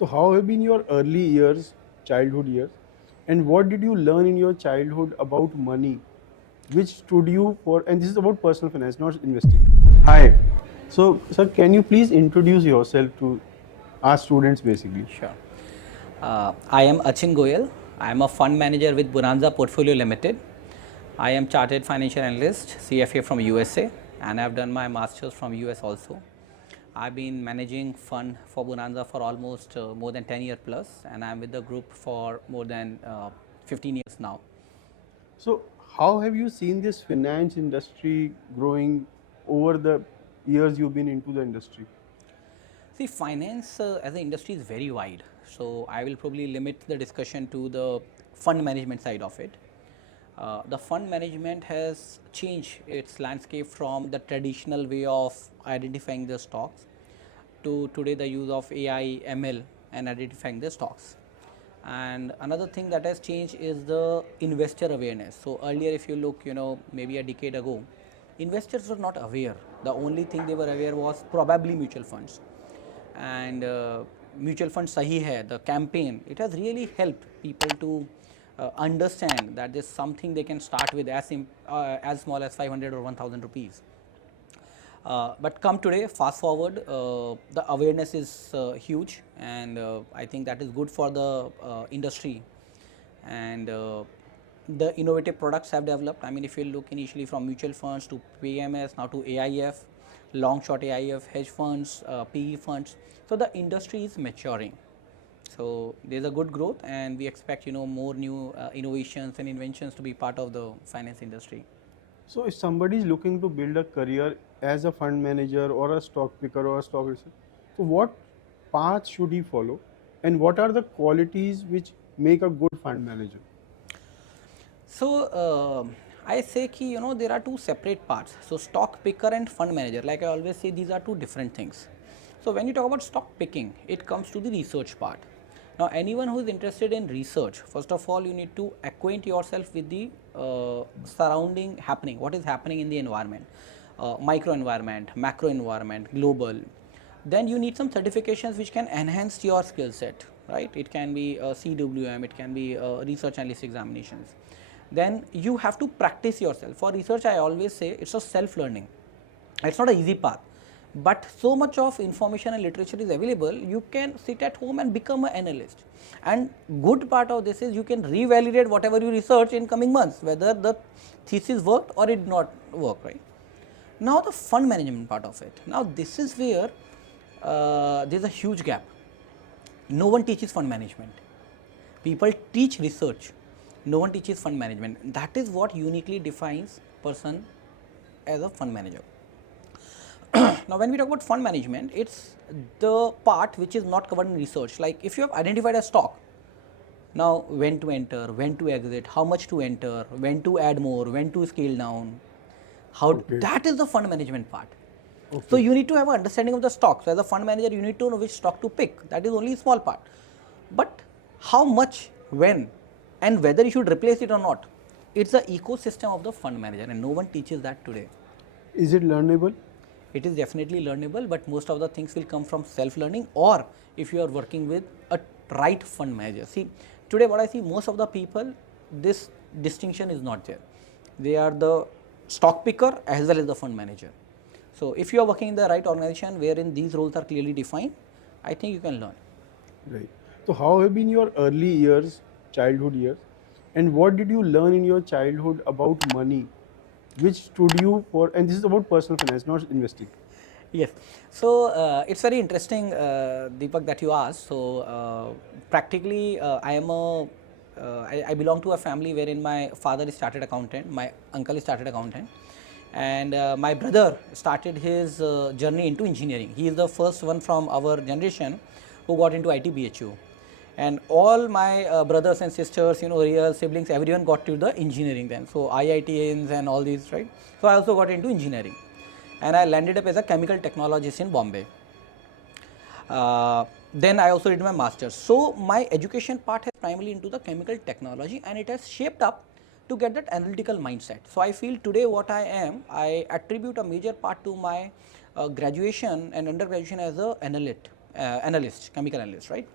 So how have been your early years, childhood years, and what did you learn in your childhood about money, which stood you for? And this is about personal finance, not investing. Hi. So, sir, can you please introduce yourself to our students, basically? Sure. I am Achin Goel. I am a fund manager with Bonanza Portfolio Limited. I am chartered financial analyst, CFA from USA, and I have done my masters from US also. I've been managing fund for Bonanza for almost more than 10 years plus, and I'm with the group for more than 15 years now. So, how have you seen this finance industry growing over the years you've been into the industry? See, finance as an industry is very wide, so I will probably limit the discussion to the fund management side of it. The fund management has changed its landscape from the traditional way of identifying the stocks to today the use of AI, ML and identifying the stocks. And another thing that has changed is the investor awareness. So earlier, if you look, maybe a decade ago, investors were not aware. The only thing they were aware was probably mutual funds. And mutual fund sahi hai, the campaign, it has really helped people to understand that there's something they can start with as small as 500 or 1000 rupees. But come today, fast forward, the awareness is huge, and I think that is good for the industry. And the innovative products have developed. I mean, if you look initially from mutual funds to PMS, now to AIF, long short AIF, hedge funds, PE funds. So the industry is maturing. So there's a good growth, and we expect more new innovations and inventions to be part of the finance industry. So, if somebody is looking to build a career as a fund manager or a stock picker or a stock researcher, so what path should he follow, and what are the qualities which make a good fund manager? So I say ki there are two separate parts. So stock picker and fund manager, like I always say, these are two different things. So when you talk about stock picking, it comes to the research part. Now anyone who is interested in research, first of all you need to acquaint yourself with the surrounding happening, what is happening in the environment, micro environment, macro environment, global. Then you need some certifications which can enhance your skill set, right? It can be CWM, it can be research analyst examinations. Then you have to practice yourself. For research, I always say it's a self-learning. It's not an easy path, but so much of information and literature is available, you can sit at home and become an analyst. And good part of this is you can revalidate whatever you research in coming months, whether the thesis worked or it did not work, right? Now the fund management part of it. Now this is where there's a huge gap. No one teaches fund management. People teach research. No one teaches fund management. That is what uniquely defines person as a fund manager. Now when we talk about fund management, it's the part which is not covered in research. Like if you have identified a stock, now when to enter, when to exit, how much to enter, when to add more, when to scale down, Okay. that is the fund management part. So Okay. you need to have an understanding of the stock. So as a fund manager, you need to know which stock to pick. That is only a small part. But how much, when, and whether you should replace it or not, it's the ecosystem of the fund manager, and no one teaches that today. Is it learnable? It is definitely learnable, but most of the things will come from self-learning, or if you are working with a right fund manager. See, today what I see, most of the people, this distinction is not there. They are the stock picker as well as the fund manager. So if you are working in the right organization wherein these roles are clearly defined, I think you can learn. Right. So, how have been your early years, childhood years, and what did you learn in your childhood about money, which stood you for? And this is about personal finance, not investing. Yes. So it's very interesting, Deepak, that you asked. So practically, I belong to a family wherein my father is chartered accountant, my uncle is chartered accountant, and my brother started his journey into engineering. He is the first one from our generation who got into IT BHU. And all my brothers and sisters, real siblings, everyone got to the engineering then. So IITians and all these, right? So I also got into engineering, and I landed up as a chemical technologist in Bombay. Then I also did my master's. So my education part has primarily into the chemical technology, and it has shaped up to get that analytical mindset. So I feel today what I am, I attribute a major part to my graduation and undergraduation as a analyst, chemical analyst, right?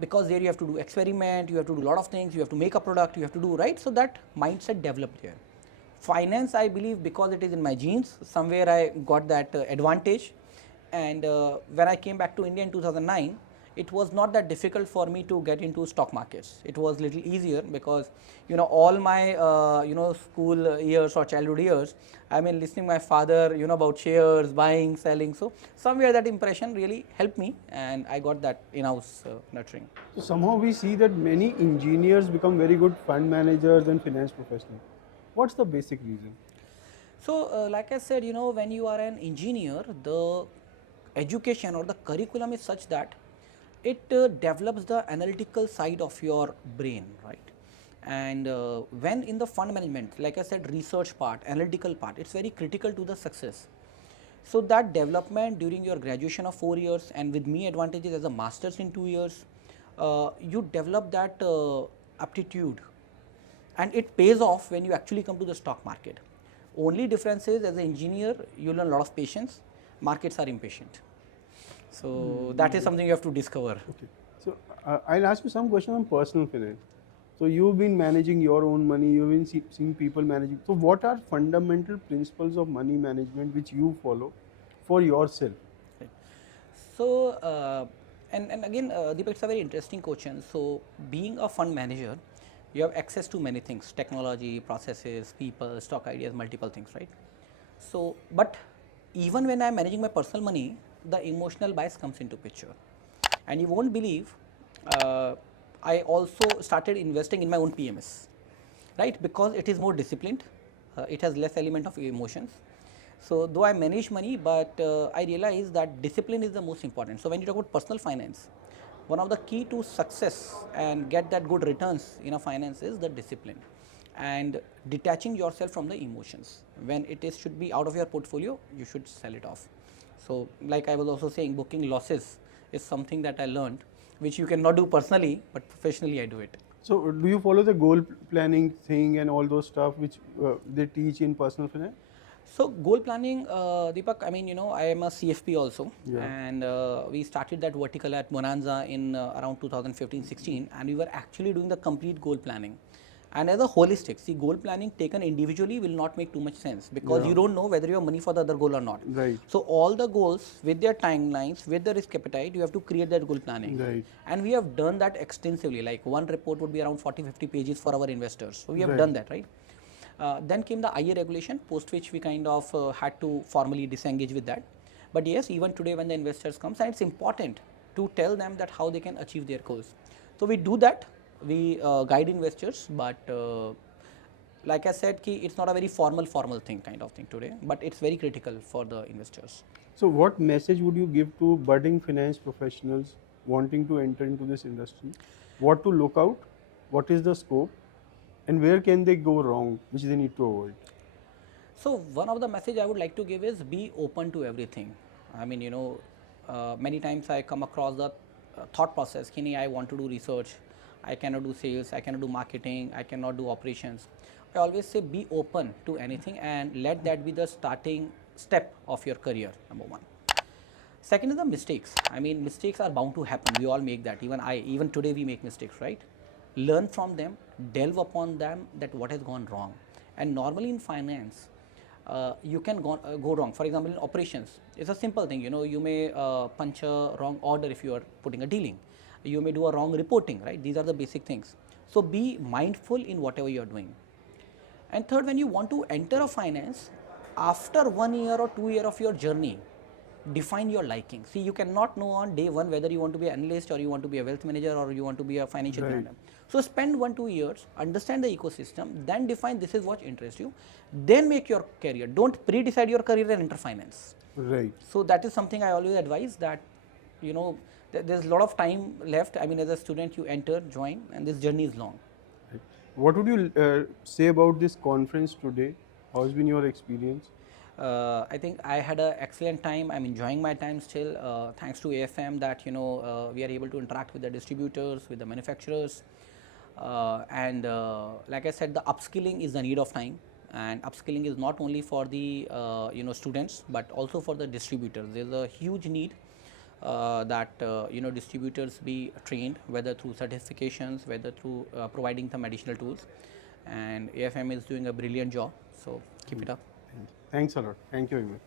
because there you have to do experiment, you have to do a lot of things, you have to make a product, you have to do, right? So that mindset developed there. Finance, I believe, because it is in my genes, somewhere I got that advantage. And when I came back to India in 2009, it was not that difficult for me to get into stock markets. It was little easier because all my school years or childhood years, I mean listening my father about shares, buying, selling. So somewhere that impression really helped me, and I got that in-house nurturing. So somehow we see that many engineers become very good fund managers and finance professionals. What's the basic reason? So, like I said, when you are an engineer, the education or the curriculum is such that it develops the analytical side of your brain, right? And when in the fund management, like I said, research part, analytical part, it's very critical to the success. So that development during your graduation of 4 years, and with me advantages as a master's in 2 years, you develop that aptitude, and it pays off when you actually come to the stock market. Only difference is, as an engineer, you learn a lot of patience. Markets are impatient. So that is something you have to discover. Okay. So I'll ask you some question on personal finance. So you've been managing your own money, you've been seeing people managing. So what are fundamental principles of money management which you follow for yourself? So, and again, Deepak, it's a very interesting question. So, being a fund manager, you have access to many things: technology, processes, people, stock ideas, multiple things, right? So, but even when I'm managing my personal money, the emotional bias comes into picture, and you won't believe, I also started investing in my own PMS, right? Because it is more disciplined, it has less element of emotions. So though I manage money, but I realize that discipline is the most important. So when you talk about personal finance, one of the key to success and get that good returns in a finance is the discipline and detaching yourself from the emotions. When it is should be out of your portfolio, you should sell it off. So like I was also saying, booking losses is something that I learned, which you cannot do personally, but professionally I do it. So do you follow the goal planning thing and all those stuff which they teach in personal finance? So goal planning, Deepak, I mean, I am a CFP also, Yeah. and we started that vertical at Bonanza in around 2015-16, and we were actually doing the complete goal planning. And as a holistic, see, goal planning taken individually will not make too much sense because you don't know whether you have money for the other goal or not. Right. So all the goals with their timelines, with the risk appetite, you have to create that goal planning. Right. And we have done that extensively. Like one report would be around 40-50 pages for our investors. So we have done that, right? Then came the IA regulation, post which we kind of had to formally disengage with that. But yes, even today when the investors comes, and it's important to tell them that how they can achieve their goals. So we do that, we guide investors, but like I said, it's not a very formal thing kind of thing today, but it's very critical for the investors. So what message would you give to budding finance professionals wanting to enter into this industry? What to look out? What is the scope? And where can they go wrong, which they need to avoid? So one of the message I would like to give is be open to everything. I mean, many times I come across the thought process, I want to do research, I cannot do sales, I cannot do marketing, I cannot do operations. I always say be open to anything and let that be the starting step of your career, number one. Second is the mistakes. I mean, mistakes are bound to happen. We all make that. Even today we make mistakes, right? Learn from them, delve upon them, that what has gone wrong. And normally in finance, you can go wrong. For example, in operations, it's a simple thing. You may punch a wrong order if you are putting a dealing. You may do a wrong reporting, right? These are the basic things. So be mindful in whatever you are doing. And third, when you want to enter a finance, after 1 year or 2 year of your journey, define your liking. See, you cannot know on day one whether you want to be an analyst or you want to be a wealth manager or you want to be a financial planner. So spend 1-2 years, understand the ecosystem, then define this is what interests you, then make your career. Don't pre-decide your career and enter finance. Right. So that is something I always advise, that there's a lot of time left. I mean, as a student, you enter, join, and this journey is long. Right. What would you say about this conference today? How has been your experience? I think I had an excellent time. I'm enjoying my time still, thanks to AFM that we are able to interact with the distributors, with the manufacturers, and like I said, the upskilling is the need of time, and upskilling is not only for the students but also for the distributors. There's a huge need that distributors be trained, whether through certifications, whether through providing some additional tools, and AFM is doing a brilliant job, so keep it up. Thanks a lot. Thank you very much.